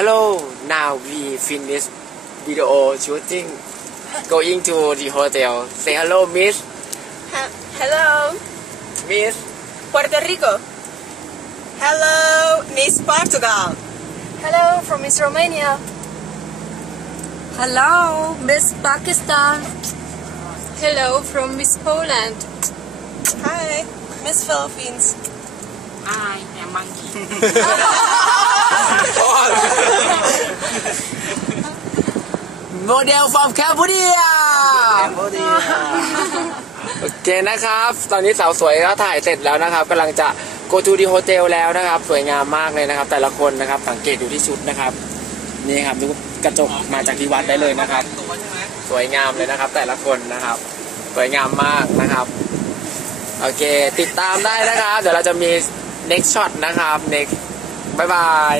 hello now we finish video shooting going to the hotel say hello miss Ha- Hello, miss Puerto Rico. Hello, Miss Portugal. Hello from Miss Romania. Hello, Miss Pakistan. Hello from Miss Poland. Hi, Miss Philippines. I am monkey โมเดล from Cambodia โอเคนะครับ ตอนนี้สาวสวยก็ถ่ายเสร็จแล้วนะครับกำลังจะ go to the hotel แล้วนะครับ สวยงามมากเลยนะครับ แต่ละคนนะครับสังเกตดูที่ชุดนะครับ นี่ครับดูกระจกมาจากที่วัดได้เลยนะครับ สวยงามเลยนะครับ แต่ละคนนะครับ สวยงามมากนะครับ โอเค ติดตามได้นะครับ เดี๋ยวเราจะมี next shot นะครับ next บายบาย